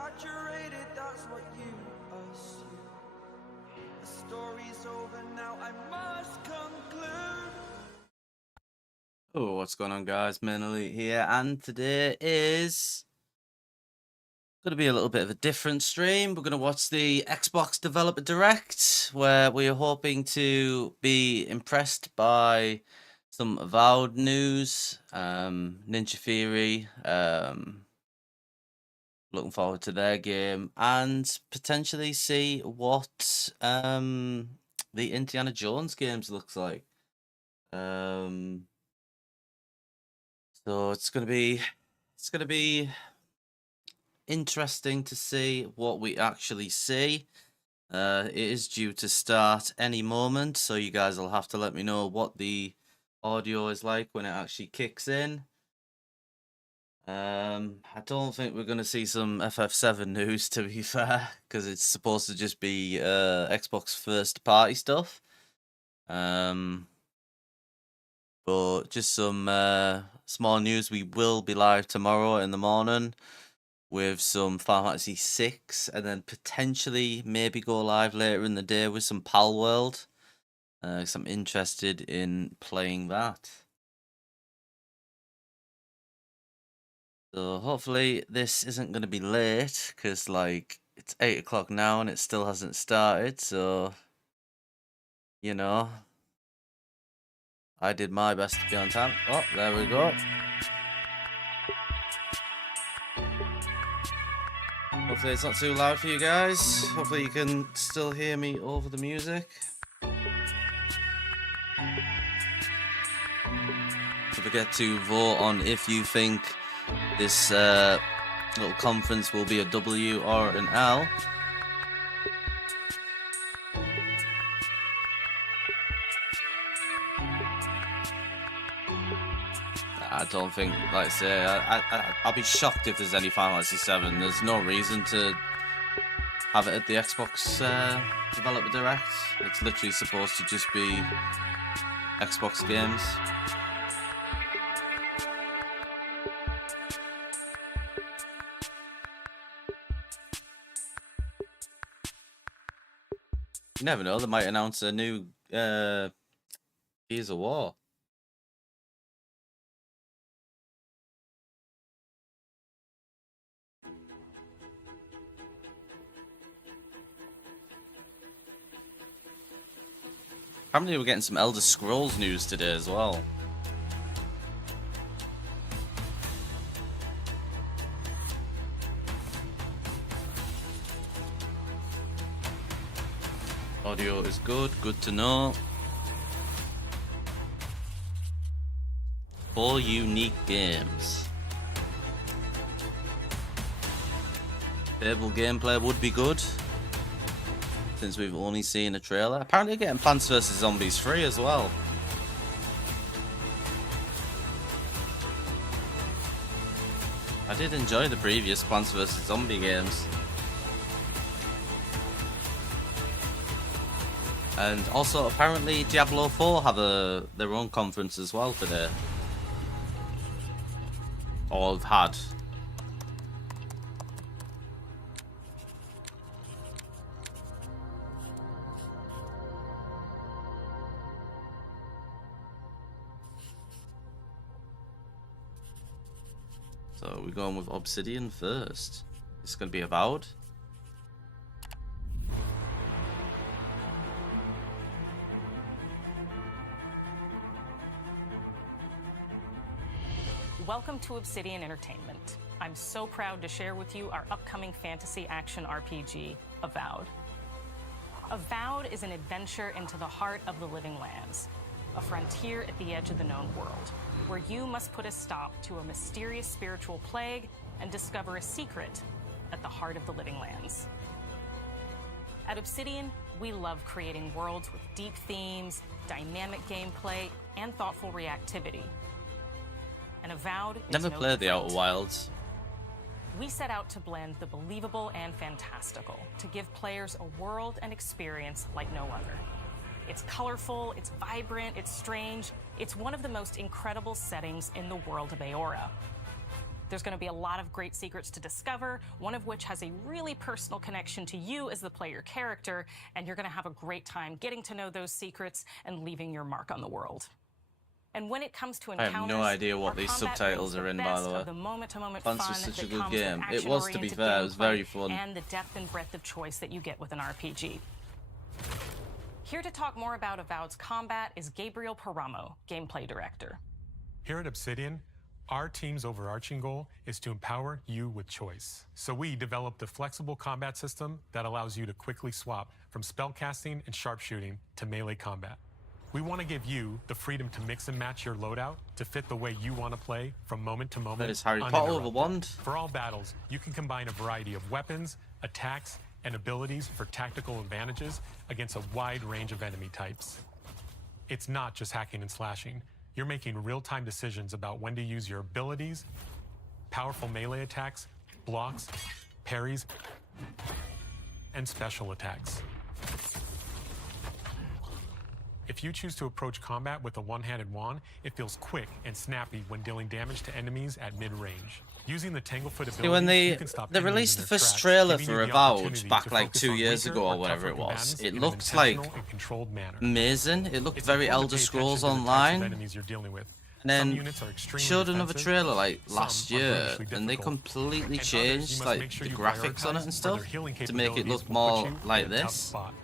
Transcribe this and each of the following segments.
exaggerated, that's what you assume. The story's over now, I must conclude. Oh, what's going on, guys? MaidenElite here, and today is going to be a little bit of a different stream. We're going to watch the Xbox Developer Direct, where we are hoping to be impressed by some Avowed news, Ninja Theory, looking forward to their game, and potentially see what the Indiana Jones games looks like. So it's gonna be interesting to see what we actually see. It is due to start any moment, so you guys will have to let me know what the audio is like when it actually kicks in. I don't think we're gonna see some FF7 news, to be fair, because it's supposed to just be Xbox first party stuff. But just some small news. We will be live tomorrow in the morning with some Final Fantasy 6, and then potentially maybe go live later in the day with some Pal World, because I'm interested in playing that. So hopefully this isn't going to be late, because like it's 8 o'clock now and it still hasn't started, so you know, I did my best to be on time. Oh, there we go. Hopefully it's not too loud for you guys. Hopefully you can still hear me over the music. Don't forget to vote on if you think this little conference will be a W or an L. I don't think, like I say, I'll be shocked if there's any Final Fantasy 7. There's no reason to have it at the Xbox Developer Direct. It's literally supposed to just be Xbox games. You never know, they might announce a new Gears of War. Apparently we're getting some Elder Scrolls news today as well. Audio is good to know. 4 unique games. Stable gameplay would be good, since we've only seen a trailer. Apparently getting Plants vs Zombies free as well. I did enjoy the previous Plants vs Zombie games. And also apparently Diablo 4 have their own conference as well today. Or have had. So we're going with Obsidian first. It's going to be Avowed. Welcome to Obsidian Entertainment. I'm so proud to share with you our upcoming fantasy action RPG, Avowed. Avowed is an adventure into the heart of the living lands, a frontier at the edge of the known world, where you must put a stop to a mysterious spiritual plague and discover a secret at the heart of the living lands. At Obsidian, we love creating worlds with deep themes, dynamic gameplay, and thoughtful reactivity. And Avowed is Never no played the different. Outer Wilds. We set out to blend the believable and fantastical to give players a world and experience like no other. It's colorful, it's vibrant, it's strange. It's one of the most incredible settings in the world of Aora. There's going to be a lot of great secrets to discover, one of which has a really personal connection to you as the player character, and you're going to have a great time getting to know those secrets and leaving your mark on the world. And when it comes to I encounters, have no idea what our these combat subtitles brings are in, the by best the way. of the moment-to-moment Fans fun was such a that good comes with game. It was, to be action-oriented fair, it was very gameplay fun. and the depth and breadth of choice that you get with an RPG. Here to talk more about Avowed's combat is Gabriel Paramo, gameplay director. Here at Obsidian, our team's overarching goal is to empower you with choice. So we developed a flexible combat system that allows you to quickly swap from spellcasting and sharpshooting to melee combat. We want to give you the freedom to mix and match your loadout to fit the way you want to play from moment to moment. That is Harry Potter with a uninterrupted. wand. For all battles, you can combine a variety of weapons, attacks, and abilities for tactical advantages against a wide range of enemy types. It's not just hacking and slashing. You're making real-time decisions about when to use your abilities, powerful melee attacks, blocks, parries, and special attacks. If you choose to approach combat with a one-handed wand, it feels quick and snappy when dealing damage to enemies at mid-range. Using the Tanglefoot ability, See, when you can stop they enemies released in the their first tracks, trailer giving for you the Avowed opportunity back to like focus 2 on years weaker ago or or whatever tougher it was, combatants it in an looked like intentional and controlled manner. amazing. It looked It's very important Elder to pay Scrolls attention to the types of Online. enemies you're dealing with. And Some then units are extremely showed another defensive, trailer like some last are year, bravishly and they difficult, completely and others you changed must like make sure the you graphics on it prioritize and stuff whether healing to make it capabilities look will more put you like in a tough this. spot.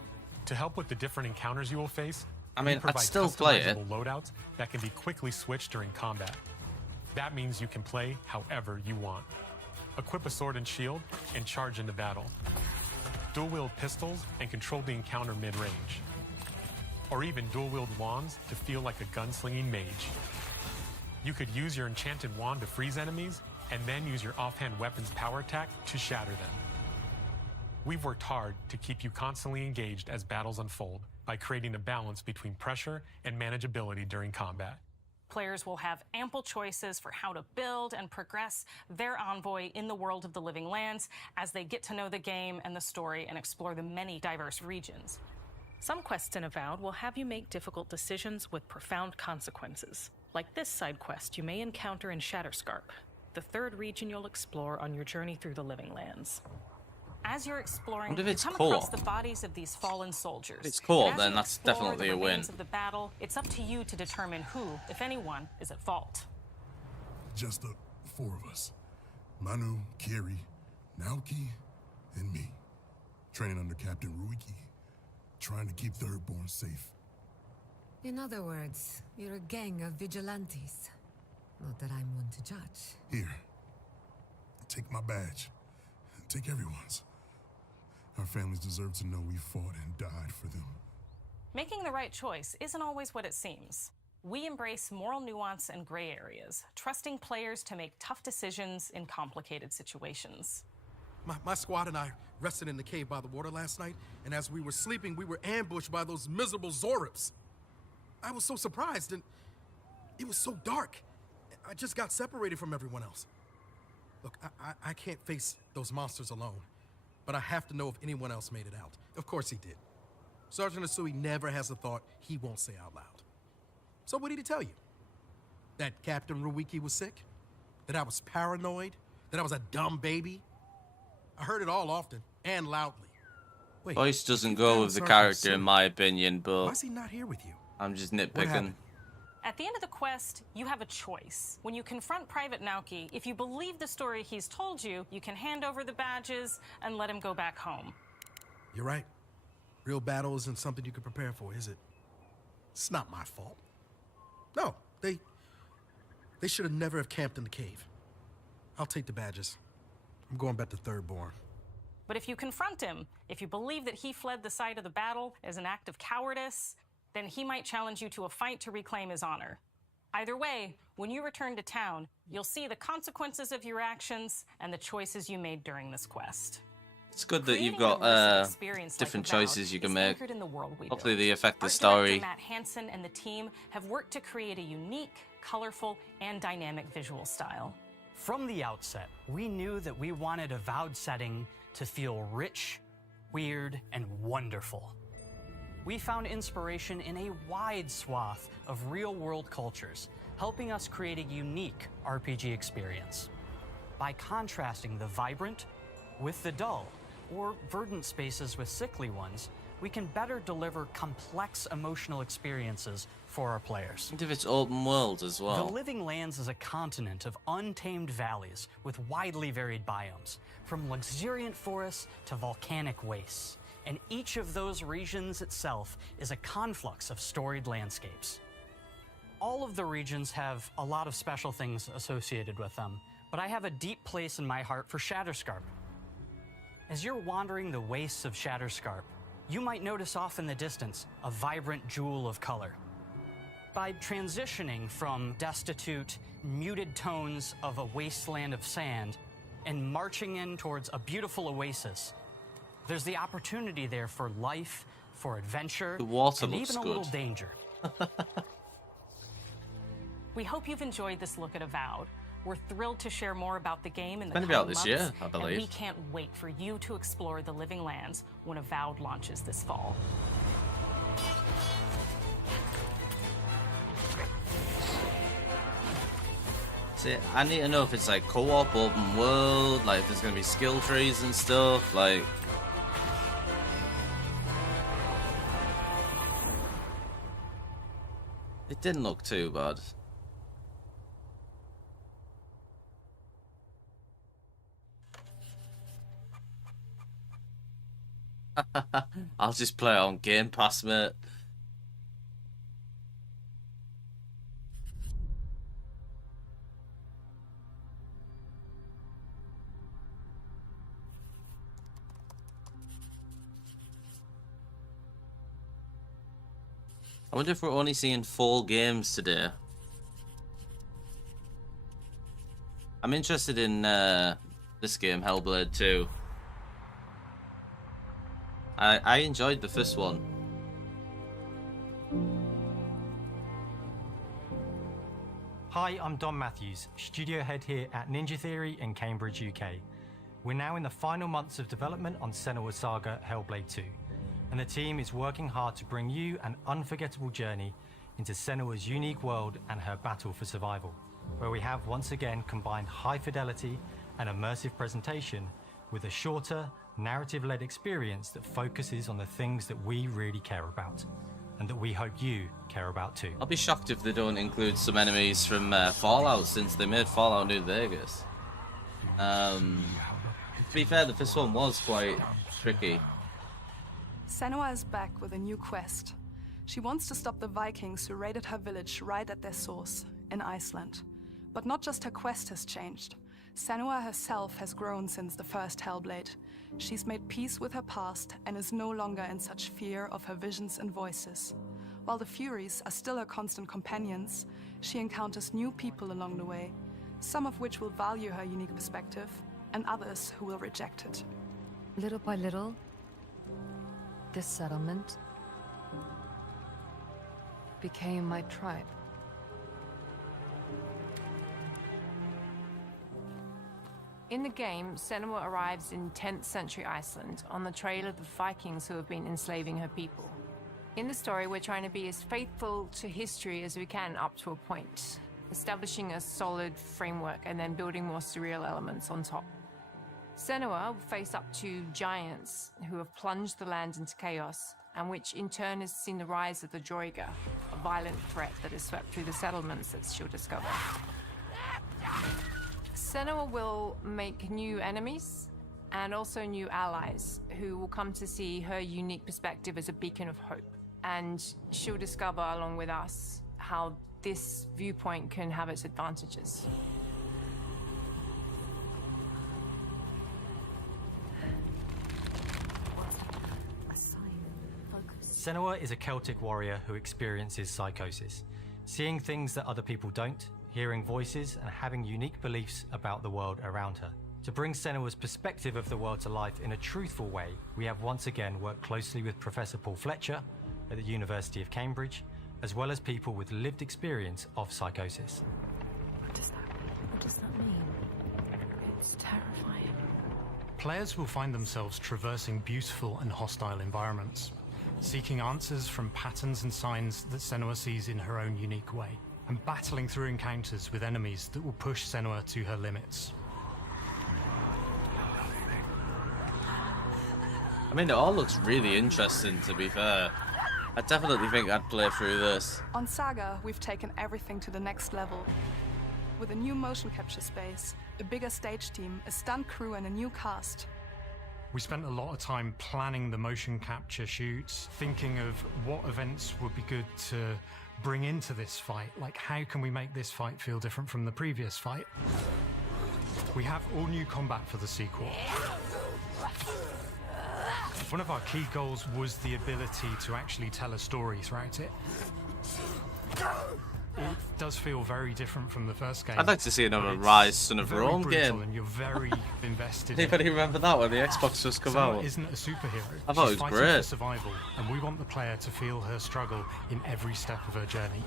To help with the different encounters you will face, I we mean, I'd provide still play it. customizable loadouts that can be quickly switched during combat. That means you can play however you want. Equip a sword and shield and charge into battle. Dual-wield pistols and control the encounter mid-range. Or even dual-wield wands to feel like a gunslinging mage. You could use your enchanted wand to freeze enemies, and then use your offhand weapon's power attack to shatter them. We've worked hard to keep you constantly engaged as battles unfold by creating a balance between pressure and manageability during combat. Players will have ample choices for how to build and progress their envoy in the world of the Living Lands as they get to know the game and the story and explore the many diverse regions. Some quests in Avowed will have you make difficult decisions with profound consequences. Like this side quest you may encounter in Shatterscarp, the third region you'll explore on your journey through the Living Lands. As you're exploring, What if you it's come co-op? across the bodies of these fallen soldiers. If it's co-op, And as then you that's explore definitely the a win. remains of the battle, it's up to you to determine who, if anyone, is at fault. Just the four of us. Manu, Kiri, Naoki, and me. Training under Captain Ruiki. Trying to keep Thirdborn safe. In other words, you're a gang of vigilantes. Not that I'm one to judge. Here. Take my badge. Take everyone's. Our families deserve to know we fought and died for them. Making the right choice isn't always what it seems. We embrace moral nuance and gray areas, trusting players to make tough decisions in complicated situations. My squad and I rested in the cave by the water last night, and as we were sleeping, we were ambushed by those miserable Zorips. I was so surprised, and it was so dark. I just got separated from everyone else. Look, I can't face those monsters alone, but I have to know if anyone else made it out. Of course he did. Sergeant Asui never has a thought he won't say out loud. So what did he tell you? That Captain Ruiki was sick? That I was paranoid? That I was a dumb baby? I heard it all often and loudly. Wait, Voice doesn't you go found with the Sergeant character, in Asui. my opinion, Why but is he not here with you? I'm just What nitpicking. happened? At the end of the quest, you have a choice. When you confront Private Naoki, if you believe the story he's told you, you can hand over the badges and let him go back home. You're right. Real battle isn't something you can prepare for, is it? It's not my fault. No, they should have never have camped in the cave. I'll take the badges. I'm going back to Thirdborn. But if you confront him, if you believe that he fled the site of the battle as an act of cowardice, then he might challenge you to a fight to reclaim his honor. Either way, when you return to town, you'll see the consequences of your actions and the choices you made during this quest. It's good that you've Creating an got immersive experience like different Avowed choices you can is make. anchored in the world we Hopefully built. they affect the Art story. director Matt Hansen and the team have worked to create a unique, colorful, and dynamic visual style. From the outset, we knew that we wanted a Avowed setting to feel rich, weird, and wonderful. We found inspiration in a wide swath of real-world cultures, helping us create a unique RPG experience. By contrasting the vibrant with the dull, or verdant spaces with sickly ones, we can better deliver complex emotional experiences for our players. And if it's open world as well. The Living Lands is a continent of untamed valleys with widely varied biomes, from luxuriant forests to volcanic wastes. And each of those regions itself is a conflux of storied landscapes. All of the regions have a lot of special things associated with them, but I have a deep place in my heart for Shatterscarp. As you're wandering the wastes of Shatterscarp, you might notice off in the distance a vibrant jewel of color. By transitioning from destitute, muted tones of a wasteland of sand and marching in towards a beautiful oasis, there's the opportunity there for life, for adventure, The water and looks even a good. little danger. We hope you've enjoyed this look at Avowed. We're thrilled to share more about the game in the Been coming about this months, year, I and believe. we can't wait for you to explore the Living Lands when Avowed launches this fall. See, I need to know if it's like co-op, open world, like if there's gonna be skill trees and stuff, like. It didn't look too bad. I'll just play it on Game Pass, mate. I wonder if we're only seeing 4 games today. I'm interested in this game, Hellblade 2. I enjoyed the first one. Hi, I'm Don Matthews, studio head here at Ninja Theory in Cambridge, UK. We're now in the final months of development on Senua Saga Hellblade 2, and the team is working hard to bring you an unforgettable journey into Senua's unique world and her battle for survival, where we have once again combined high fidelity and immersive presentation with a shorter, narrative-led experience that focuses on the things that we really care about, and that we hope you care about too. I'll be shocked if they don't include some enemies from Fallout, since they made Fallout New Vegas. To be fair, the first one was quite tricky. Senua is back with a new quest. She wants to stop the Vikings who raided her village right at their source, in Iceland. But not just her quest has changed. Senua herself has grown since the first Hellblade. She's made peace with her past and is no longer in such fear of her visions and voices. While the Furies are still her constant companions, she encounters new people along the way, some of which will value her unique perspective, and others who will reject it. Little by little, this settlement became my tribe. In the game, Senua arrives in 10th century Iceland on the trail of the Vikings who have been enslaving her people. In the story, we're trying to be as faithful to history as we can up to a point, establishing a solid framework and then building more surreal elements on top. Senua will face up to giants who have plunged the land into chaos, and which in turn has seen the rise of the Droiga, a violent threat that has swept through the settlements that she'll discover. Senua will make new enemies and also new allies who will come to see her unique perspective as a beacon of hope. And she'll discover, along with us, how this viewpoint can have its advantages. Senua is a Celtic warrior who experiences psychosis, seeing things that other people don't, hearing voices, and having unique beliefs about the world around her. To bring Senua's perspective of the world to life in a truthful way, we have once again worked closely with Professor Paul Fletcher at the University of Cambridge, as well as people with lived experience of psychosis. What does that mean? It's terrifying. Players will find themselves traversing beautiful and hostile environments, seeking answers from patterns and signs that Senua sees in her own unique way, and battling through encounters with enemies that will push Senua to her limits. mean, it all looks really interesting, to be fair. I definitely think I'd play through this. On Saga, we've taken everything to the next level. With a new motion capture space, a bigger stage team, a stunt crew, and a new cast. We spent a lot of time planning the motion capture shoots, thinking of what events would be good to bring into this fight. Like, how can we make this fight feel different from the previous fight? We have all new combat for the sequel. One of our key goals was the ability to actually tell a story throughout it. It does feel very different from the first game. I'd like to see another Rise Son of Rome game. And you're very invested. Anybody remember that when the Xbox just come out? Isn't a superhero. I thought She's it was fighting great. for survival, and we want the player to feel her struggle in every step of her journey.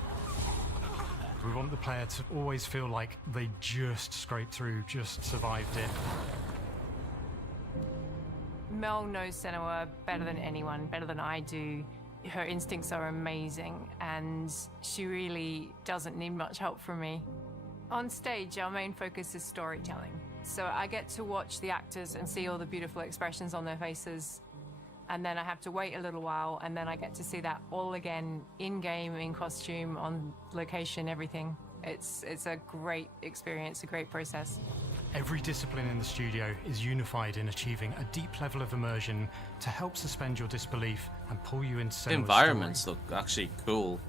We want the player to always feel like they just scraped through, just survived it. Mel knows Senua better than anyone, better than I do. Her instincts are amazing, and she really doesn't need much help from me. On stage, our main focus is storytelling. So I get to watch the actors and see all the beautiful expressions on their faces, and then I have to wait a little while, and then I get to see that all again, in-game, in costume, on location, everything. It's a great experience, a great process. Every discipline in the studio is unified in achieving a deep level of immersion to help suspend your disbelief and pull you into Senua's The environments look actually cool.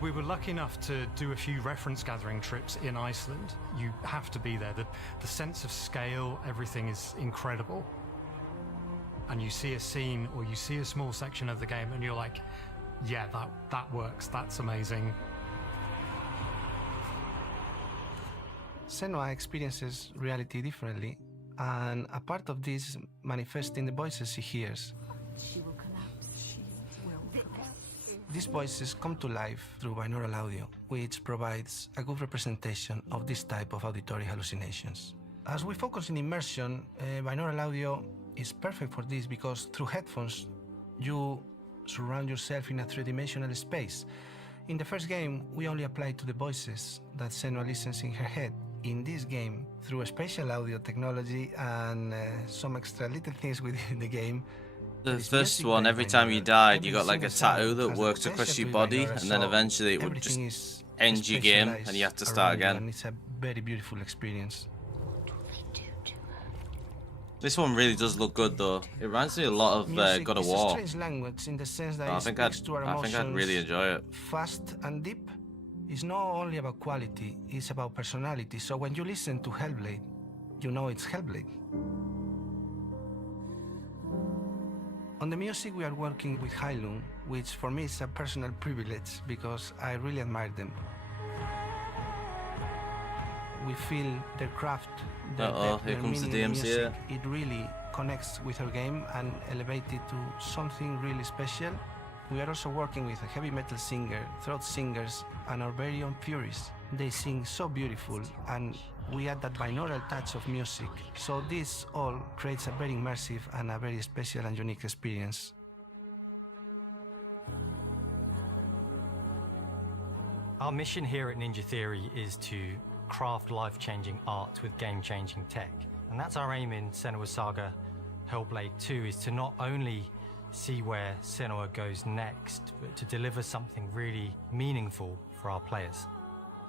We were lucky enough to do a few reference gathering trips in Iceland. You have to be there. The sense of scale, everything is incredible. And you see a scene or you see a small section of the game and you're like, yeah, that works, that's amazing. Senua experiences reality differently, and a part of this manifests in the voices she hears. She will collapse. She will collapse. These voices come to life through binaural audio, which provides a good representation of this type of auditory hallucinations. As we focus in immersion, binaural audio is perfect for this because through headphones, you surround yourself in a three-dimensional space. In the first game, we only applied to the voices that Senua listens in her head. In this game, through a spatial audio technology and some extra little things within the game. The first one, every time you died, you got like a tattoo that worked across your body, and then eventually it would just end your game and you have to start again. And it's a very beautiful experience. This one really does look good though. It reminds me a lot of God of War. It's a strange language in the sense that I think I'd really enjoy it. Fast and deep. It's not only about quality, it's about personality. So when you listen to Hellblade, you know it's Hellblade. On the music, we are working with Heilung, which for me is a personal privilege because I really admire them. We feel their craft, their depth, here their comes the meaning in DMC. music. It really connects with our game and elevates it to something really special. We are also working with a heavy metal singer, throat singers, and our very own Furies. They sing so beautiful, and we add that binaural touch of music. So this all creates a very immersive and a very special and unique experience. Our mission here at Ninja Theory is to craft life-changing art with game-changing tech. And that's our aim in Senua Saga Hellblade II, is to not only see where Senua goes next, but to deliver something really meaningful for our players.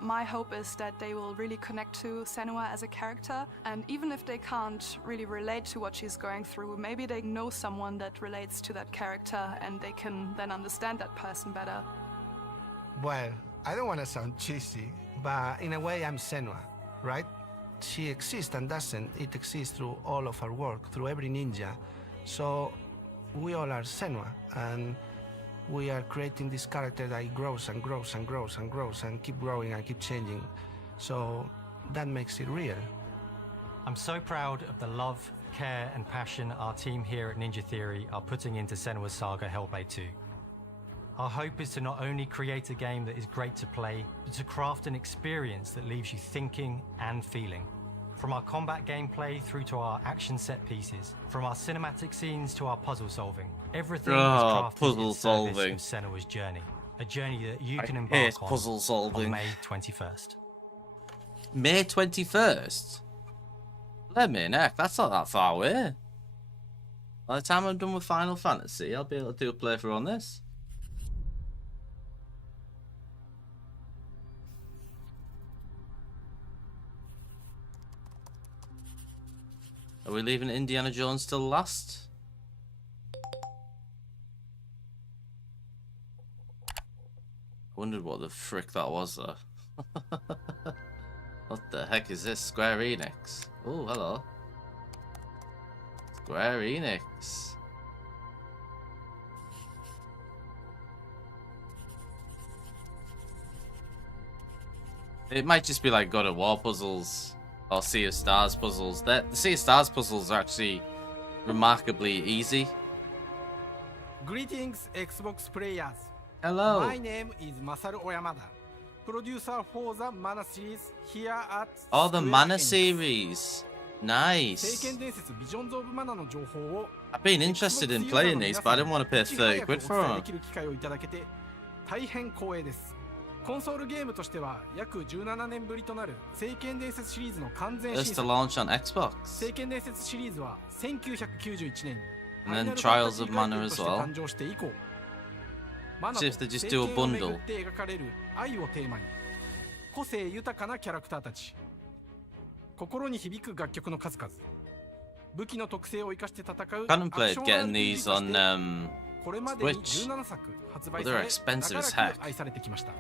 My hope is that they will really connect to Senua as a character, and even if they can't really relate to what she's going through, maybe they know someone that relates to that character and they can then understand that person better. Well, I don't want to sound cheesy, but in a way I'm Senua, right? She exists and doesn't. It exists through all of our work, through every ninja. So we all are Senua, and we are creating this character that grows and grows and grows and grows and keep growing and keep changing. So that makes it real. I'm so proud of the love, care, and passion our team here at Ninja Theory are putting into Senua Saga Hellblade 2. Our hope is to not only create a game that is great to play, but to craft an experience that leaves you thinking and feeling. From our combat gameplay through to our action set pieces, from our cinematic scenes to our puzzle solving, everything is crafted puzzle in solving. service of Senua's journey. A journey that you can hate embark on puzzle solving. on May 21st. May 21st? Let me neck, that's not that far away. By the time I'm done with Final Fantasy, I'll be able to do a playthrough on this. Are we leaving Indiana Jones till last? I wondered what the frick that was though. What the heck is this? Square Enix. Oh, hello. Square Enix. It might just be like God of War puzzles or Sea of Stars puzzles. The Sea of Stars puzzles are actually remarkably easy. Greetings, Xbox players. Hello. My name is Masaru Oyamada, producer for the Mana series here at Oh, the Square Mana Enix. series. Nice. 聖剣伝説 Visions of Mana の情報を I've been interested in playing these, but I didn't want to pay 30 quid for お伝え them. できる機会をいただけて大変光栄です。コンソールゲームとしては約17年ぶりとなる聖剣伝説シリーズの完全 Just 新 to 作。 launch on Xbox. 聖剣伝説シリーズは1991年に And then ファイナル Trials ファ of ンタ Mana ジー as タイトル well. として誕生して以降、マナ See と if they just 聖 do a 剣をめぐ bundle. って描かれる愛をテーマに個性豊かなキャラクターたち、心に響く楽曲の数々、武器の特性を生かして戦うアクション Contemplate getting RPG these として on これまでに Switch. 17作発売 But さ they're れ expensive as 長ら heck. く愛されてきました。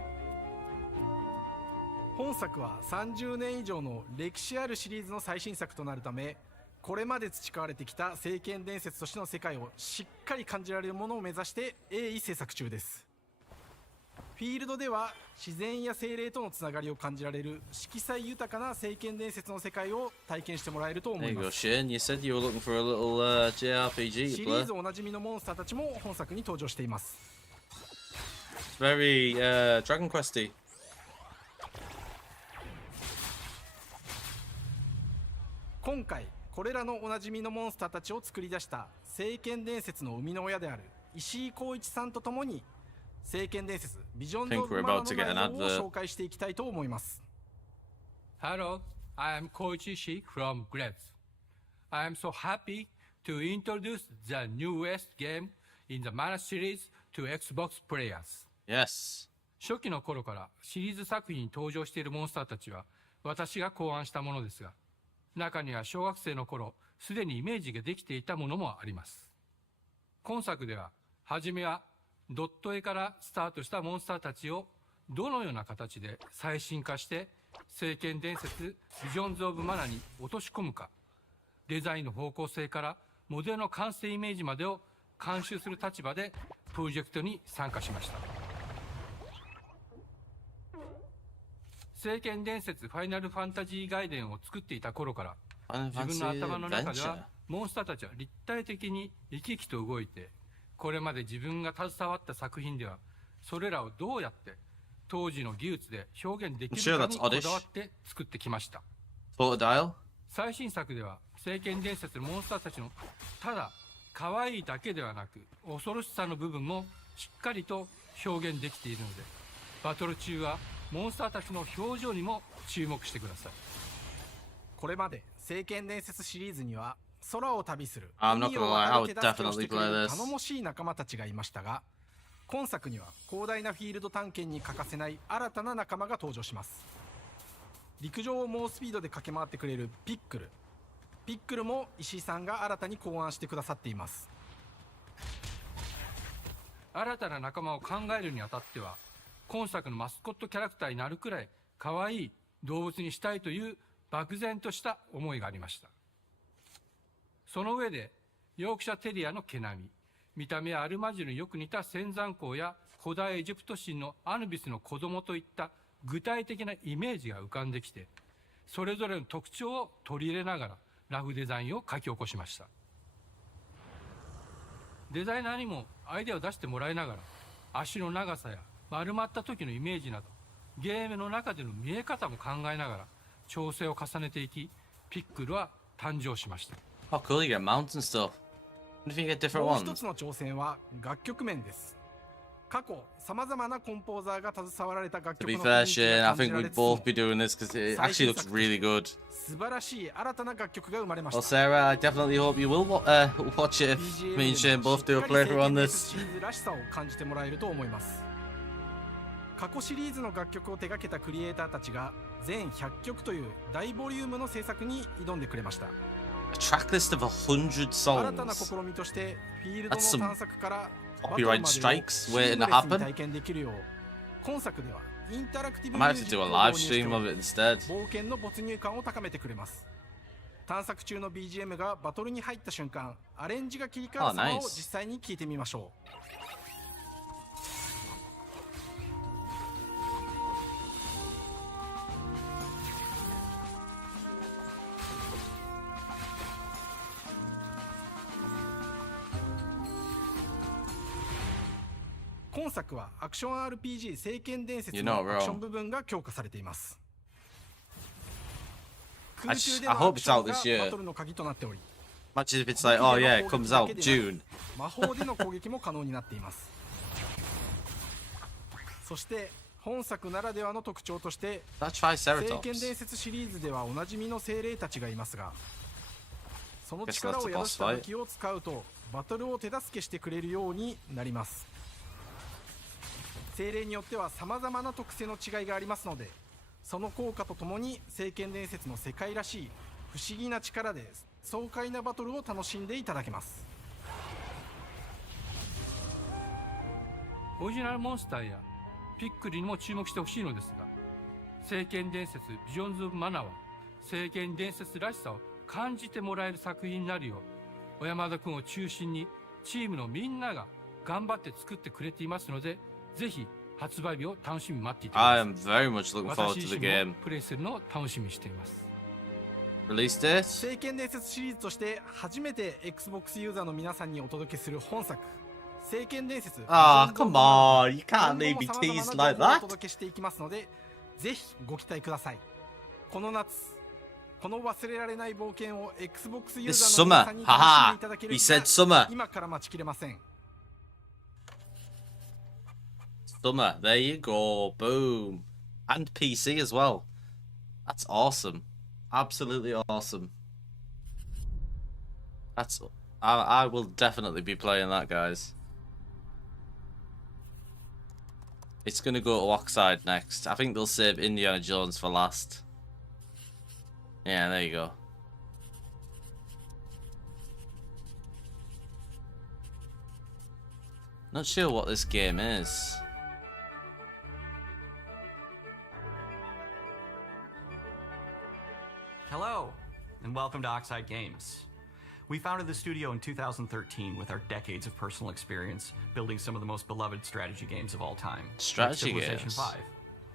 本作は30年以上の歴史あるシリーズの最新作となるため、これまで培われてきた聖剣伝説としての世界をしっかり感じられるものを目指して鋭意制作中です。フィールドでは自然や精霊とのつながりを感じられる色彩豊かな聖剣伝説の世界を体験してもらえると思 There い you ま go, す。 Shane. You said you were looking for a little JRPG シ to リー play. ズおなじみのモンスターたちも本作に登場しています。 Very Dragon Questy. 今回これらのおなじみのモンスターたちを作り出した聖剣伝説の生みの親である石井浩一さんとともに聖剣伝説ビジョンズ・オ Think ブ・ we're マナ about の to get an 内容を advert. 紹介していきたいと思います。 Hello, I am Koichi Ishii from Grevs. I am so happy to introduce the newest game in the Mana series to Xbox players. Yes. 初期の頃からシリーズ作品に登場しているモンスターたちは私が考案したものですが、中には小学生の頃すでにイメージができていたものもあります。今作では初めはドット絵からスタートしたモンスターたちをどのような形で最新化して聖剣伝説ビジョンズ・オブ・マナに落とし込むか、デザインの方向性からモデルの完成イメージまでを監修する立場でプロジェクトに参加しました。聖剣伝説ファイナルファンタジー外伝を作っていた頃から自分の頭の中ではモンスターたちは立体的に生き生きと動いて、これまで自分が携わった作品ではそれらをどうやって当時の技術で表現できるかにこだわって作ってきました。最新作では聖剣伝説のモンスターたちのただ可愛いだけではなく恐ろしさの部分もしっかりと表現できているので、バトル中はモンスターたちの表情にも注目してください。これまで聖剣伝説シリーズには空を旅する I'm not 海 gonna を lie, I 渡 would る手助けをし definitely てくれ play る this. 頼もしい仲間たちがいましたが、今作には広大なフィールド探検に欠かせない新たな仲間が登場します。陸上を猛スピードで駆け回ってくれるピックル。ピックルも石井さんが新たに考案してくださっています。新たな仲間を考えるにあたっては、今作のマスコットキャラクターになるくらい可愛い動物にしたいという漠然とした思いがありました。その上でヨークシャテリアの毛並み、見た目やアルマジルによく似た仙山港や古代エジプト神のアヌビスの子供といった具体的なイメージが浮かんできて、それぞれの特徴を取り入れながらラフデザインを書き起こしました。デザイナーにもアイデアを出してもらいながら、足の長さや丸まった時のイメージなどゲームの中での見え方も考えながら調整を重ねていき、ピックルは誕生しました。Oh, cool, you get mounts and stuff. What if you get different もう一 ones? つの挑戦は楽曲面です。過去様々なコンポーザーが携わられた楽 To 曲 be の fair, 雰囲気が Shane, I 感じ think られ we'd つつも both be doing this because it actually looks really good. 素晴らしい新たな楽曲が生まれまし Well, た。 Sarah, I definitely hope you will watch it if me and Shane both do a playthrough on this. シリーズらしさを感じてもらえると思います。過去シリーズの楽曲を手掛けたクリエイターたちが全100曲という大ボリュームの制作に挑んでくれました。 A track list of 100新たな songs. 試みとしてフィールドの That's some 探索からバトルま Copyright でを strikes シ waiting ー to ムレスに happen. 体験できるよう今作ではインタラクティ I ブミ might ュ have ー to ジ do ッ a クを live 導入して stream お of り it instead. 冒険の没入感を高めてくれます。探索中の BGM がバトルに入った瞬間アレンジが切り替わる様を Oh, nice. 実際に聞いてみましょう。今作はアクション RPG 聖剣伝説のアクション部分が強化されています。空中でのアクションがバトルの鍵となっており、 Imagine if it's like, oh yeah, it comes out June. 魔法での攻撃も可能になっています。そして本作ならではの特徴として聖剣伝説シリーズではおなじみの精霊たちがいますが、その力を宿した武器を使うとバトルを手助けしてくれるようになります。精霊によっては様々な特性の違いがありますので、その効果とともに聖剣伝説の世界らしい不思議な力で爽快なバトルを楽しんでいただけます。オリジナルモンスターやピックリにも注目してほしいのですが、聖剣伝説ビジョンズ・オブ・マナーは聖剣伝説らしさを感じてもらえる作品になるよう小山田君を中心にチームのみんなが頑張って作ってくれていますので、ぜひ発売日を楽しみに待っていてください。 I am very much looking forward to the game. プレイするのを楽しみにしています。 Release date? 聖剣伝説シリーズとして初めて Xbox ユーザーの皆さんにお届けする本作聖剣伝説。Ah, come on, you can't leave me teased like お that. 届けしていきますので、ぜひご期待ください。この夏、この忘れられない冒険を Xbox ユーザーの皆さんに楽しんでいただける日が今から待ちきれません。 Summer, there you go, boom. And PC as well. That's awesome. Absolutely awesome. That's I will definitely be playing that, guys. It's gonna go to Oxide next. I think they'll save Indiana Jones for last. Yeah, there you go. Not sure what this game is. Hello, and welcome to Oxide Games. We founded the studio in 2013 with our decades of personal experience building some of the most beloved strategy games of all time. Strategy like Civilization games. 5.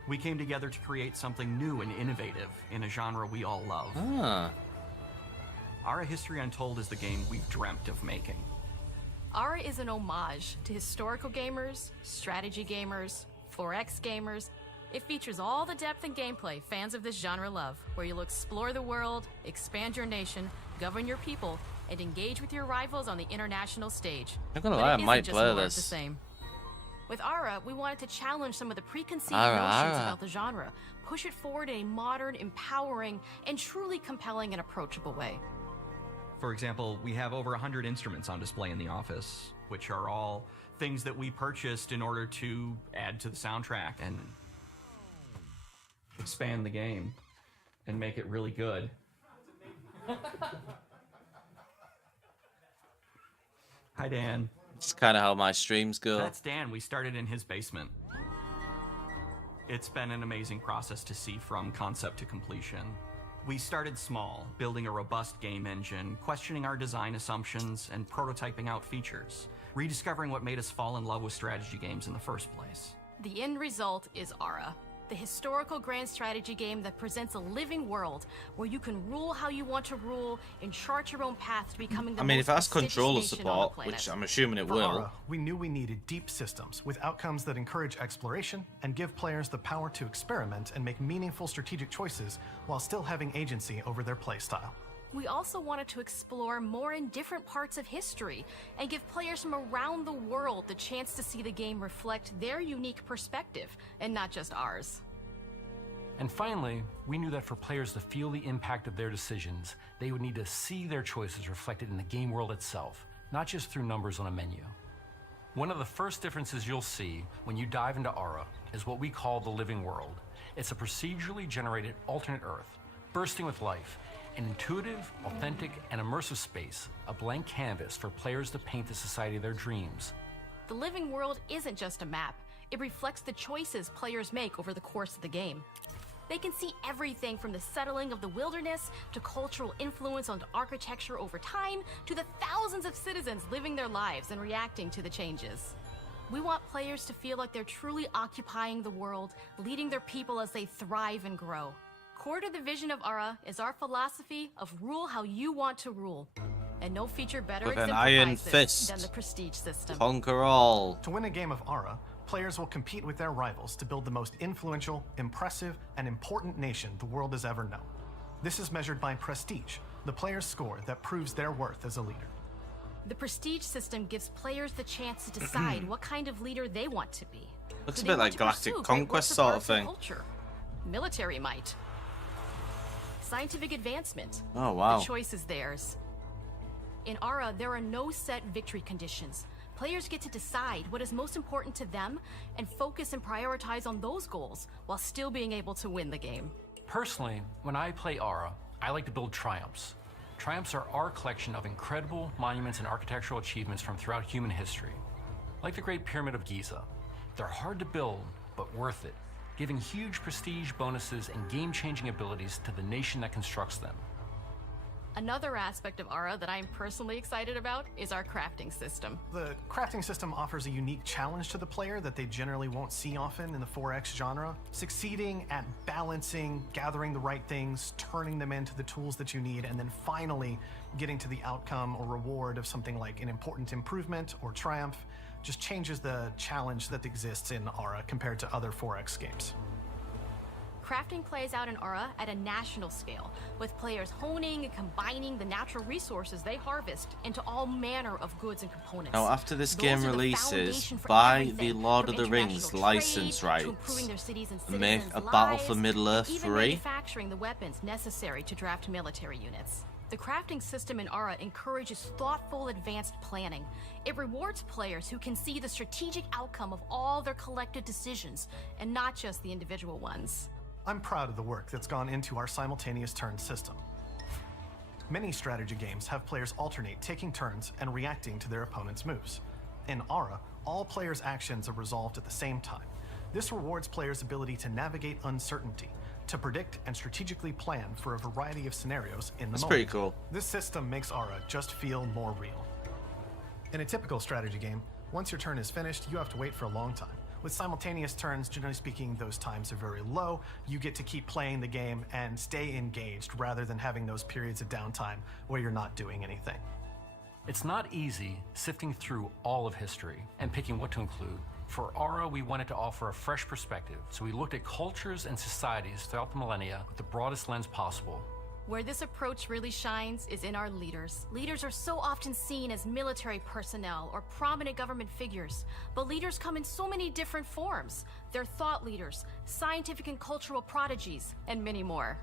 We came together to create something new and innovative in a genre we all love. Ah. Our History Untold is the game we've dreamt of making. Ara is an homage to historical gamers, strategy gamers, 4X gamers. It features all the depth and gameplay fans of this genre love, where you'll explore the world, expand your nation, govern your people, and engage with your rivals on the international stage. I'm gonna But lie, it I isn't might just play more of this. the same. With Ara, we wanted to challenge some of the preconceived Ara, notions Ara. about the genre, push it forward in a modern, empowering, and truly compelling and approachable way. For example, we have over 100 instruments on display in the office, which are all things that we purchased in order to add to the soundtrack and expand the game and make it really good. Hi, Dan. It's kind of how my streams go. That's Dan. We started in his basement. It's been an amazing process to see from concept to completion. We started small, building a robust game engine, questioning our design assumptions, and prototyping out features, rediscovering what made us fall in love with strategy games in the first place. The end result is Ara, the historical grand strategy game that presents a living world where you can rule how you want to rule and chart your own path to becoming the I mean, most if it has prestigious controller nation on the support, planet. which I'm assuming it For will. Aura, we knew we needed deep systems with outcomes that encourage exploration and give players the power to experiment and make meaningful strategic choices while still having agency over their playstyle. we also wanted to explore more in different parts of history and give players from around the world the chance to see the game reflect their unique perspective and not just ours. And finally, we knew that for players to feel the impact of their decisions, they would need to see their choices reflected in the game world itself, not just through numbers on a menu. One of the first differences you'll see when you dive into Aura is what we call the living world. It's a procedurally generated alternate Earth, bursting with life, an intuitive, authentic, and immersive space, a blank canvas for players to paint the society of their dreams. The living world isn't just a map. It reflects the choices players make over the course of the game. They can see everything from the settling of the wilderness to cultural influence on architecture over time to the thousands of citizens living their lives and reacting to the changes. We want players to feel like they're truly occupying the world, leading their people as they thrive and grow. Core to the vision of Aura is our philosophy of rule how you want to rule. And no feature better With an iron exemplifies fist. this than the prestige system. Conquer all. To win a game of Aura, players will compete with their rivals to build the most influential, impressive, and important nation the world has ever known. This is measured by prestige, the player's score that proves their worth as a leader. The prestige system gives players the chance to decide what kind of leader they want to be. Looks Do a they bit want like to Galactic pursue great Conquest works of sort of arts and thing. culture, military might, scientific advancement. Oh, wow. The choice is theirs. In Aura, there are no set victory conditions. Players get to decide what is most important to them and focus and prioritize on those goals while still being able to win the game. Personally, when I play Aura, I like to build triumphs. Triumphs are our collection of incredible monuments and architectural achievements from throughout human history. Like the Great Pyramid of Giza. They're hard to build, but worth it, giving huge prestige bonuses and game-changing abilities to the nation that constructs them. Another aspect of Aura that I'm personally excited about is our crafting system. The crafting system offers a unique challenge to the player that they generally won't see often in the 4X genre. Succeeding at balancing, gathering the right things, turning them into the tools that you need, and then finally getting to the outcome or reward of something like an important improvement or triumph just changes the challenge that exists in Aura compared to other 4X games. Crafting plays out in Aura at a national scale, with players honing and combining the natural resources they harvest into all manner of goods and components. Now, after this Those game are the releases, foundation for buy the everything, Lord from of the Rings international license trade to rights improving their cities and and make a citizens' Battle for lives, Middle-earth and even free. manufacturing the weapons necessary to draft military units. The crafting system in Aura encourages thoughtful, advanced planning. It rewards players who can see the strategic outcome of all their collective decisions, and not just the individual ones. I'm proud of the work that's gone into our simultaneous turn system. Many strategy games have players alternate taking turns and reacting to their opponent's moves. In Aura, all players' actions are resolved at the same time. This rewards players' ability to navigate uncertainty, to predict and strategically plan for a variety of scenarios in the That's moment. pretty cool. This system makes Aura just feel more real. In a typical strategy game, once your turn is finished, you have to wait for a long time. With simultaneous turns, generally speaking, those times are very low. You get to keep playing the game and stay engaged rather than having those periods of downtime where you're not doing anything. It's not easy sifting through all of history and picking what to include. For Aura, we wanted to offer a fresh perspective, so we looked at cultures and societies throughout the millennia with the broadest lens possible. Where this approach really shines is in our leaders. Leaders are so often seen as military personnel or prominent government figures, but leaders come in so many different forms. They're thought leaders, scientific and cultural prodigies, and many more.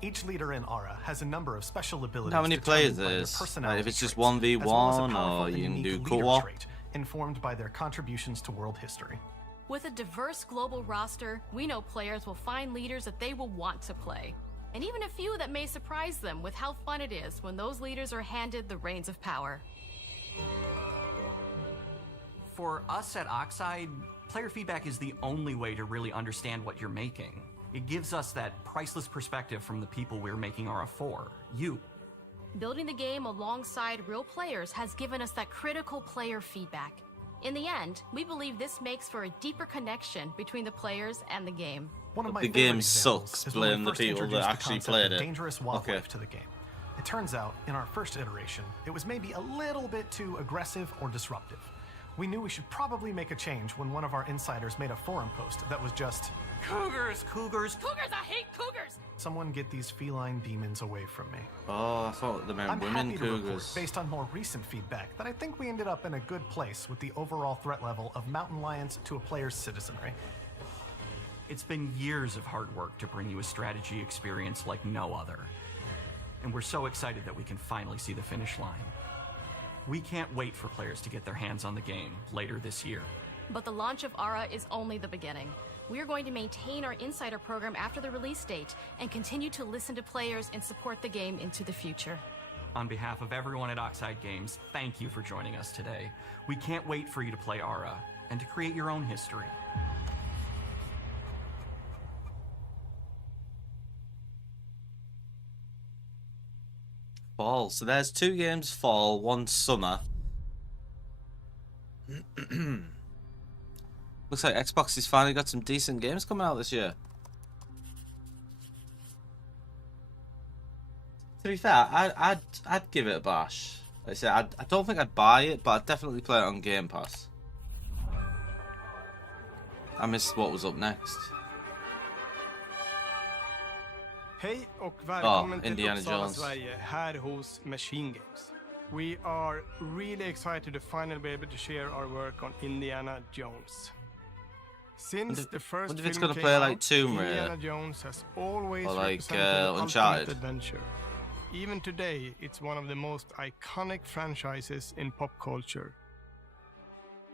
Each leader in Aura has a number of special abilities. How many determined players by their there is? Like, personality if it's just traits, 1v1 as well as a powerful or and you can unique do leader co-op? trait, informed by their contributions to world history. With a diverse global roster, we know players will find leaders that they will want to play. And even a few that may surprise them with how fun it is when those leaders are handed the reins of power. For us at Oxide, player feedback is the only way to really understand what you're making. It gives us that priceless perspective from the people we're making Aura for, you. Building the game alongside real players has given us that critical player feedback. In the end, we believe this makes for a deeper connection between the players and the game. One of my The favorite game examples sucks, is when we blame the first people that introduced the actually concept played of it. dangerous wildlife Okay. to the game. It turns out, in our first iteration, it was maybe a little bit too aggressive or disruptive. we knew we should probably make a change when one of our insiders made a forum post that was just, Cougars, cougars, Cougars, I hate cougars! someone get these feline demons away from me. Oh, I thought they meant I'm women happy to report, cougars. based on more recent feedback, that I think we ended up in a good place with the overall threat level of mountain lions to a player's citizenry. It's been years of hard work to bring you a strategy experience like no other. And we're so excited that we can finally see the finish line. We can't wait for players to get their hands on the game later this year. But the launch of ARA is only the beginning. We are going to maintain our insider program after the release date and continue to listen to players and support the game into the future. On behalf of everyone at Oxide Games, thank you for joining us today. We can't wait for you to play ARA and to create your own history. Fall. So there's 2 games fall, 1 summer. Looks like Xbox has finally got some decent games coming out this year. To be fair, I'd give it a bash. Like I said, I don't think I'd buy it, but I'd definitely play it on Game Pass. I missed what was up next. Hej och välkommen till Indiana Uppsala, Jones. Sverige, här hos Machine Games. We are really excited to finally be able to share our work on Indiana Jones. Since the first wonder if it's film gonna came play out, like Tomb Raider. Indiana Jones has always Or like, represented the Uncharted. ultimate adventure. Even today, it's one of the most iconic franchises in pop culture.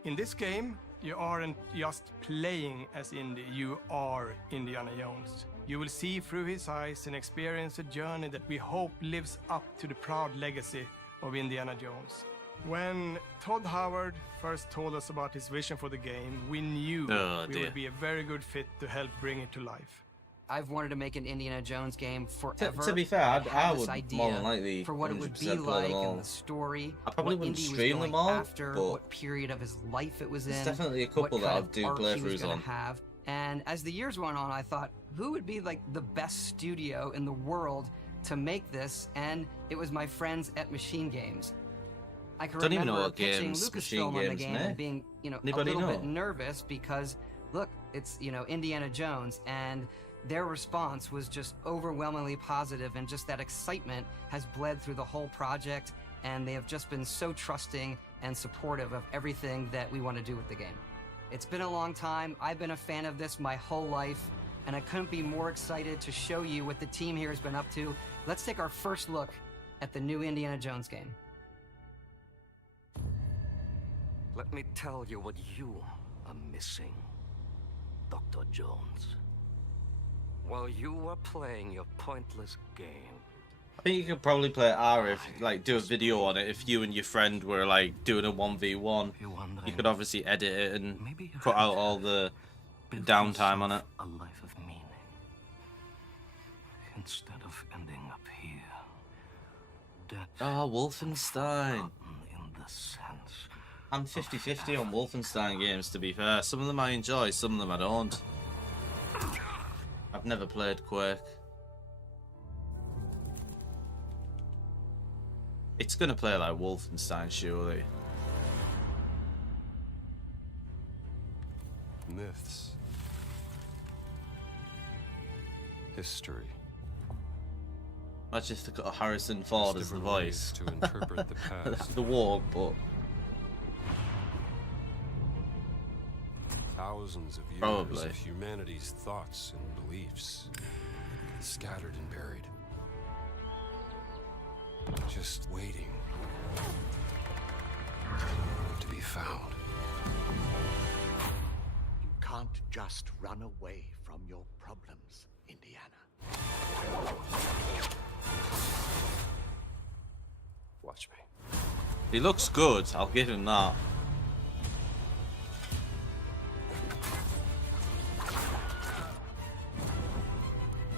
In this game, you aren't just playing as Indy, you are Indiana Jones. You will see through his eyes and experience a journey that we hope lives up to the proud legacy of Indiana Jones. When Todd Howard first told us about his vision for the game, we knew we would be a very good fit to help bring it to life. I've wanted to make an Indiana Jones game forever. To be fair, I this would idea more than likely for what it would be 100% play like them all. in the story. I probably what wouldn't Indy was stream going them all, after, but what period of his life it was in. there's definitely a what couple that kind I'll of do arc he was playthroughs gonna on. have. And as the years went on, I thought, who would be like the best studio in the world to make this? And it was my friends at Machine Games. I can Don't even know remember what pitching games Machine Lucasfilm on the Games game make. and being, a Anybody little know? bit nervous because, look, it's, Indiana Jones, and their response was just overwhelmingly positive, and just that excitement has bled through the whole project, and they have just been so trusting and supportive of everything that we want to do with the game. It's been a long time. I've been a fan of this my whole life, and I couldn't be more excited to show you what the team here has been up to. Let's take our first look at the new Indiana Jones game. Let me tell you what you are missing, Dr. Jones. While you were playing your pointless game, I think you could probably play ARA if, do a video on it if you and your friend were, doing a 1v1. You could obviously edit it and put out all the downtime on it. a life of meaning, instead of ending up here. Oh, Wolfenstein. In the sense. I'm 50-50 on Wolfenstein games, to be fair. Some of them I enjoy, some of them I don't. I've never played Quake. It's gonna play like Wolfenstein, surely. Myths. History. That's just got Harrison Ford as the voice. To interpret the past. The walk, but Thousands of years Probably. of humanity's thoughts and beliefs, scattered and buried. Just waiting to be found. You can't just run away from your problems, Indiana. Watch me. he looks good, I'll give him that.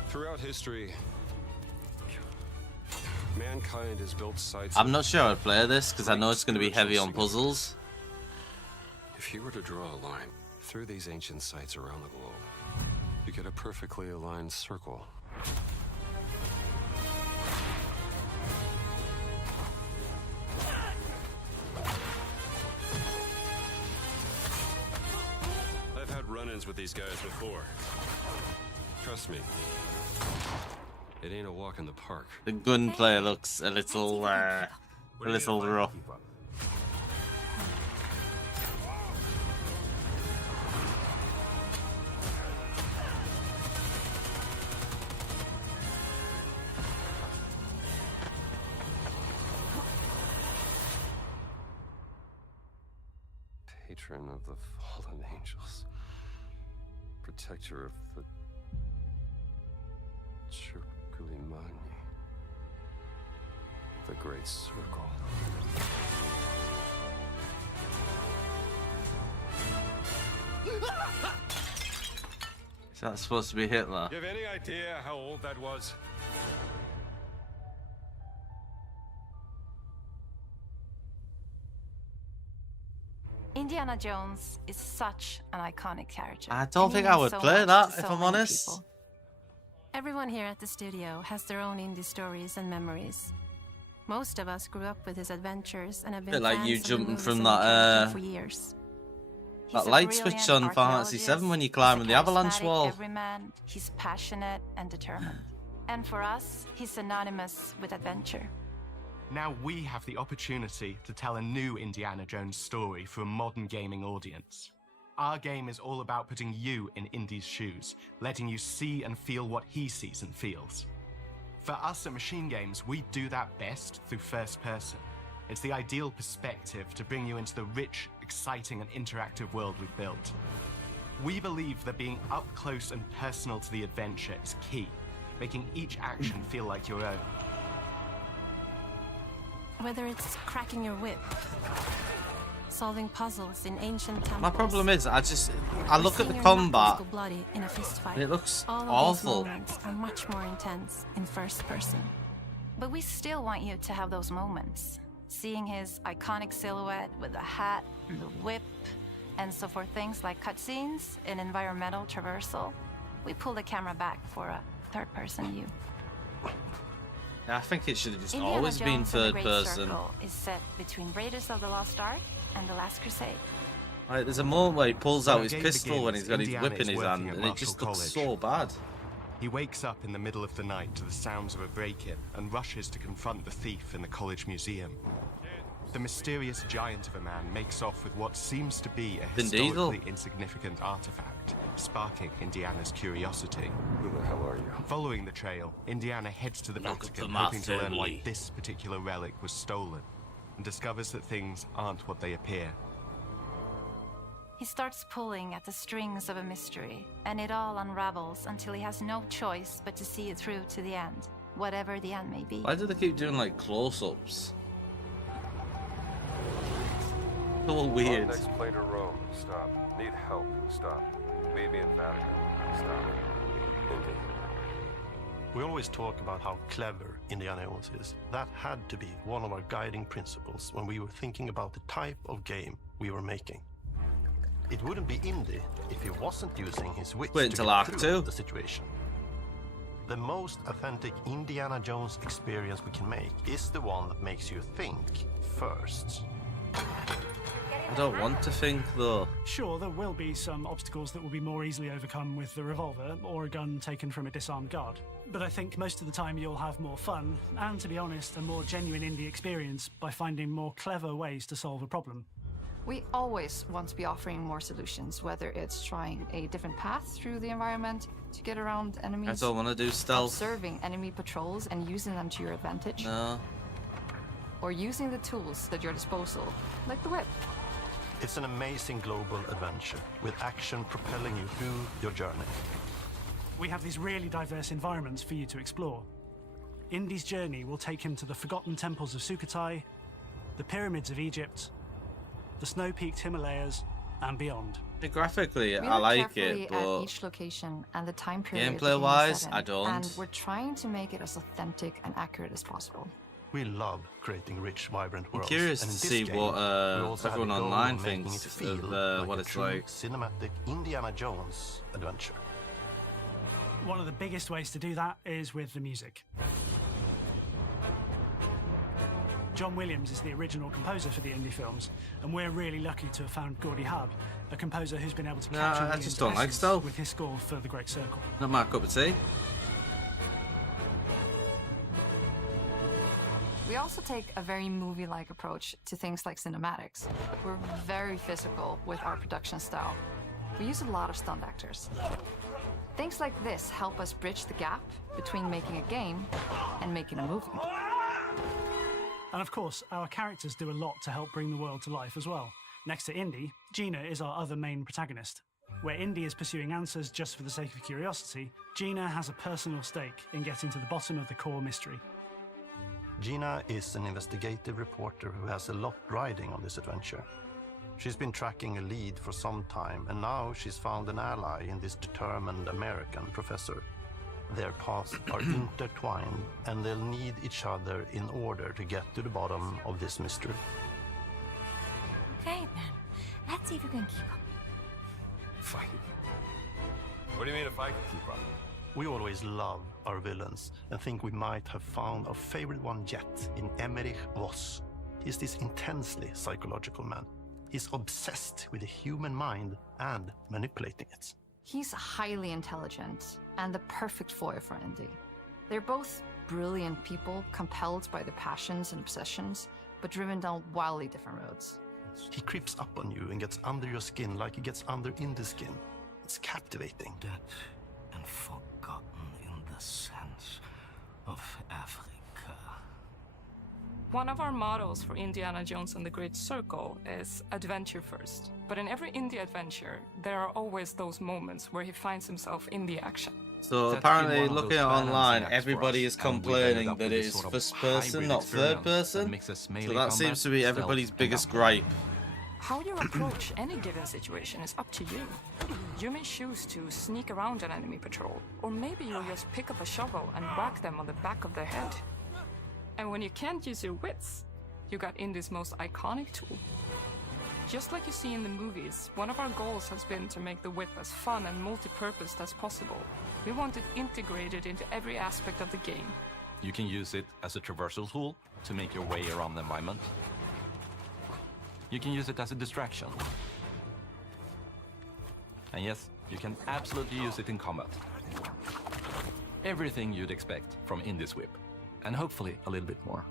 Throughout history, mankind has built sites. I'm not sure I'd play this because I know it's going to be heavy on puzzles. If you were to draw a line through these ancient sites around the globe, you get a perfectly aligned circle. run-ins with these guys before. Trust me, it ain't a walk in the park. The gunplay looks a little rough. Patron of the fallen angels, protector of the Chukulimani, the Great Circle. Is that supposed to be Hitler? You have any idea how old that was? Indiana Jones is such an iconic character. I don't and he think I means would so play much that, to if so I'm many honest. people. Everyone here at the studio has their own indie stories and memories. Most of us grew up with his adventures and have been Bit like fans you of the jumping movies from and the that character for years. that He's a light switch brilliant on Final Fantasy VII when you archaeologist, climb he's the a avalanche charismatic wall. everyman, he's passionate and determined. And for us, he's synonymous with adventure. Now we have the opportunity to tell a new Indiana Jones story for a modern gaming audience. Our game is all about putting you in Indy's shoes, letting you see and feel what he sees and feels. For us at Machine Games, we do that best through first person. It's the ideal perspective to bring you into the rich, exciting, and interactive world we've built. We believe that being up close and personal to the adventure is key, making each action feel like your own. Whether it's cracking your whip, solving puzzles in ancient temples. My problem is, I look at the seeing your combat, knuckles go bloody in a fist fight. and it looks All of awful. these moments are much more intense in first person. But we still want you to have those moments. Seeing his iconic silhouette with the hat and the whip, and so for things like cutscenes and environmental traversal, we pull the camera back for a third-person view. I think it should have just Indiana always been Jones and the third Great person. Circle is set between Raiders of the Lost Ark and The Last Crusade. Like, there's a moment where he pulls When out our his game pistol when begins, he's got his Indiana whip in is his working hand, at and it Marshall just looks College. so bad. He wakes up in the middle of the night to the sounds of a break-in and rushes to confront the thief in the college museum. The mysterious giant of a man makes off with what seems to be a Vin Diesel. historically insignificant artifact, sparking Indiana's curiosity. Who the hell are you? Following the trail, Indiana heads to the Knock up Vatican, the hoping to learn why family. this particular relic was stolen, and discovers that things aren't what they appear. He starts pulling at the strings of a mystery, and it all unravels until he has no choice but to see it through to the end, whatever the end may be. Why do they keep doing like close-ups? So weird. Next plane to Rome. Stop. Need help. Stop. Meet me in Vatican. Stop. Indy. We always talk about how clever Indiana Jones is. That had to be one of our guiding principles when we were thinking about the type of game we were making. It wouldn't be Indy if he wasn't using his wits Wait to until get Act through 2. the situation. The most authentic Indiana Jones experience we can make is the one that makes you think first. I don't want to think though. Sure, there will be some obstacles that will be more easily overcome with the revolver or a gun taken from a disarmed guard. But I think most of the time you'll have more fun, and to be honest, a more genuine indie experience by finding more clever ways to solve a problem. We always want to be offering more solutions, whether it's trying a different path through the environment to get around enemies. I don't want to do stealth. Observing enemy patrols and using them to your advantage. No. Or using the tools at your disposal, like the whip. It's an amazing global adventure with action propelling you through your journey. We have these really diverse environments for you to explore. Indy's journey will take him to the forgotten temples of Sukhothai, the pyramids of Egypt, the snow-peaked Himalayas, and beyond. Graphically, We I look like carefully it, at but each location and the time period. the gameplay-wise, game is set I in, don't. And we're trying to make it as authentic and accurate as possible. We love creating rich, vibrant I'm worlds. curious and to in this see game, what we also have everyone the goal online of making thinks it feel of what like a it's true like. cinematic Indiana Jones adventure. One of the biggest ways to do that is with the music. John Williams is the original composer for the indie films, and we're really lucky to have found Gordy Hub, a composer who's been able to capture I just don't like stealth with his score for The Great Circle. Not my cup of tea. We also take a very movie-like approach to things like cinematics. We're very physical with our production style. We use a lot of stunt actors. Things like this help us bridge the gap between making a game and making a movie. And of course, our characters do a lot to help bring the world to life as well. Next to Indy, Gina is our other main protagonist. Where Indy is pursuing answers just for the sake of curiosity, Gina has a personal stake in getting to the bottom of the core mystery. Gina is an investigative reporter who has a lot riding on this adventure. She's been tracking a lead for some time, and now she's found an ally in this determined American professor. Their paths are intertwined, and they'll need each other in order to get to the bottom of this mystery. Okay, then. Let's see if you can keep up. Fine. What do you mean if I can keep up? We always love our villains and think we might have found our favorite one yet in Emmerich Voss. He's this intensely psychological man. He's obsessed with the human mind and manipulating it. He's highly intelligent and the perfect foil for Indy. They're both brilliant people, compelled by their passions and obsessions, but driven down wildly different roads. He creeps up on you and gets under your skin like he gets under Indy's skin. It's captivating. Dead and forgotten in the sense of Africa. One of our mottos for Indiana Jones and the Great Circle is adventure first. But in every indie adventure, there are always those moments where he finds himself in the action. So apparently, looking at online, everybody is complaining that it is first person, not third person. So that seems to be everybody's biggest gripe. How you approach any given situation is up to you. You may choose to sneak around an enemy patrol, or maybe you'll just pick up a shovel and whack them on the back of their head. And when you can't use your wits, you got Indy's most iconic tool. Just like you see in the movies, one of our goals has been to make the whip as fun and multi-purposed as possible. We want it integrated into every aspect of the game. You can use it as a traversal tool to make your way around the environment. You can use it as a distraction. And yes, you can absolutely use it in combat. Everything you'd expect from Indy's whip. And hopefully a little bit more.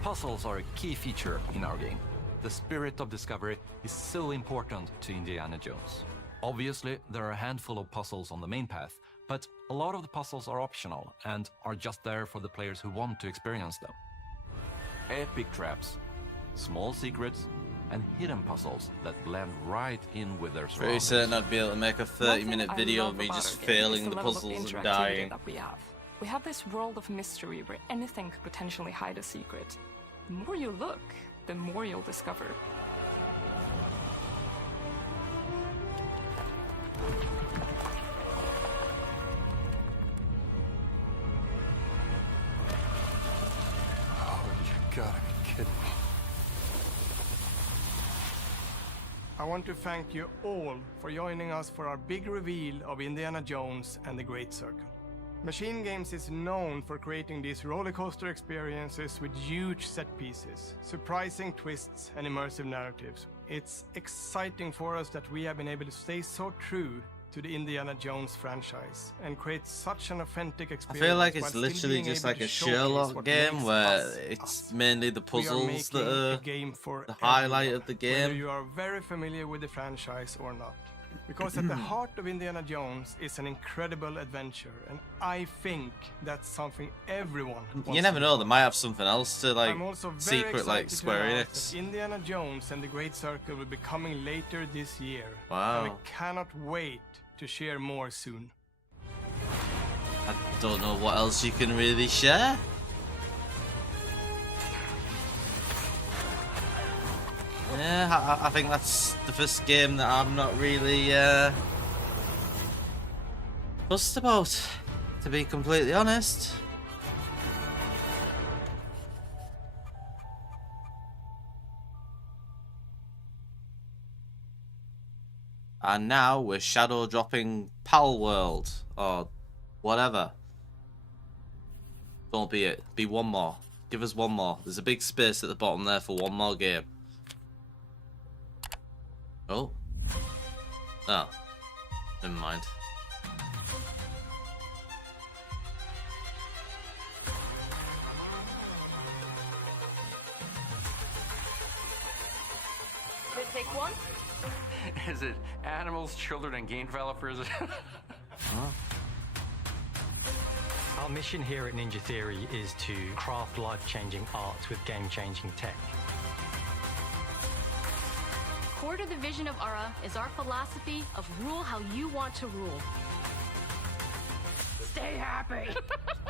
Puzzles are a key feature in our game. The spirit of discovery is so important to Indiana Jones. Obviously, there are a handful of puzzles on the main path, but a lot of the puzzles are optional and are just there for the players who want to experience them. Epic traps, small secrets, and hidden puzzles that blend right in with their surroundings. Very certain I'd be able to make a 30-minute video of me just failing the puzzles and dying. We have this world of mystery where anything could potentially hide a secret. The more you look, the more you'll discover. Oh, you gotta be kidding me. I want to thank you all for joining us for our big reveal of Indiana Jones and the Great Circle. Machine Games is known for creating these rollercoaster experiences with huge set pieces, surprising twists, and immersive narratives. It's exciting for us that we have been able to stay so true to the Indiana Jones franchise and create such an authentic experience. I feel like it's literally just like a Sherlock game where it's mainly the puzzles that are the highlight of the game. Whether you are very familiar with the franchise or not. Because at the heart of Indiana Jones is an incredible adventure, and I think that's something everyone wants. You never know, they might have something else to like I'm also very secret like excited Square to announce Enix. that Indiana Jones and the Great Circle will be coming later this year. Wow. And we cannot wait to share more soon. I don't know what else you can really share. Yeah, I think that's the first game that I'm not really fussed about, to be completely honest. And now we're shadow dropping Pal World, or whatever. Don't be it. Be one more. Give us one more. There's a big space at the bottom there for one more game. Oh. Oh. Never mind. Should I take one? Is it animals, children, and game developers? Our mission here at Ninja Theory is to craft life-changing art with game-changing tech. Core to the vision of Ara is our philosophy of rule how you want to rule. Stay happy!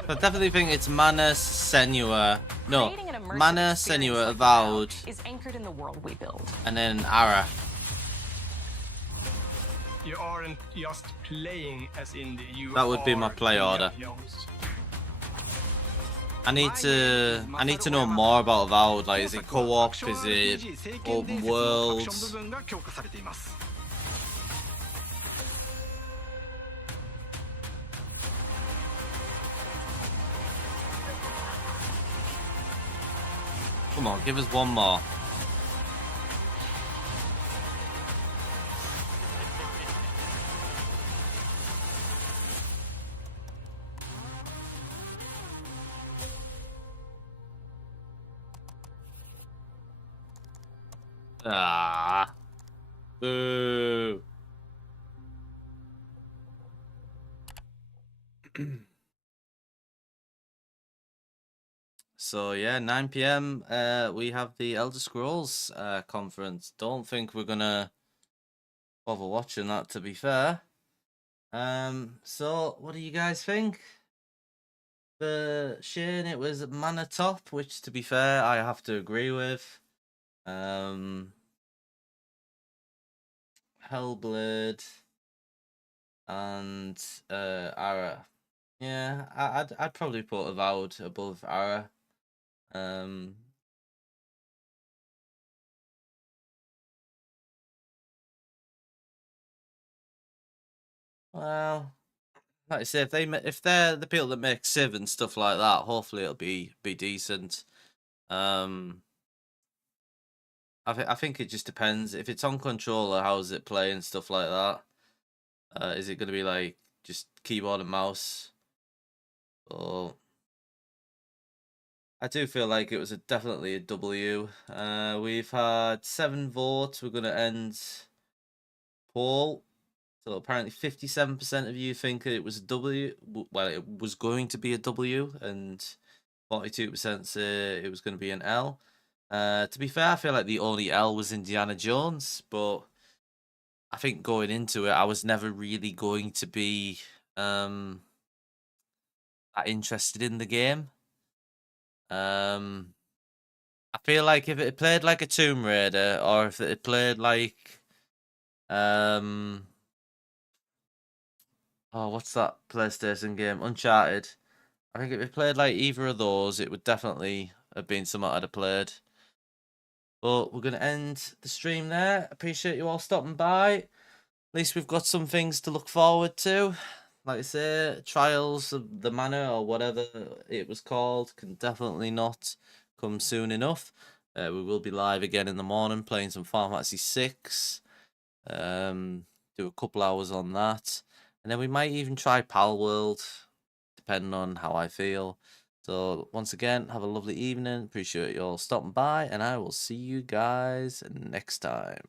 I definitely think it's Mana, Senua. No, Creating an immersive Mana, experience Senua, like Avowed, is anchored in the world we build. and then Ara. You aren't just playing as indie. You That would be my are play order. Indiana Jones. I need to know more about Avowed. Like, is it co-op? Is it open world? Come on, give us one more. Ah. Boo. So yeah, 9 PM we have the Elder Scrolls conference. Don't think we're gonna bother watching that, to be fair. So what do you guys think? For Shane, it was Mana top, which, to be fair, I have to agree with. Hellblade and Ara. Yeah, I'd probably put Avowed above Ara. Well, like I say, if they're the people that make Civ and stuff like that, hopefully it'll be decent. I think it just depends. If it's on controller, how does it play and stuff like that? Is it going to be like just keyboard and mouse? Or I do feel like it was definitely a W. We've had 7 votes. We're going to end poll. So apparently 57% of you think it was a W. Well, it was going to be a W, and 42% say it was going to be an L. To be fair, I feel like the only L was Indiana Jones, but I think going into it, I was never really going to be that interested in the game. I feel like if it had played like a Tomb Raider, or if it had played like oh, what's that PlayStation game? Uncharted. I think if it played like either of those, it would definitely have been something I'd have played. But we're going to end the stream there. Appreciate you all stopping by. At least we've got some things to look forward to. Like I say, Trials of the Manor, or whatever it was called, can definitely not come soon enough. We will be live again in the morning playing some Final Fantasy 6. Do a couple hours on that. And then we might even try Pal World, depending on how I feel. So once again, have a lovely evening. Appreciate you all stopping by, and I will see you guys next time.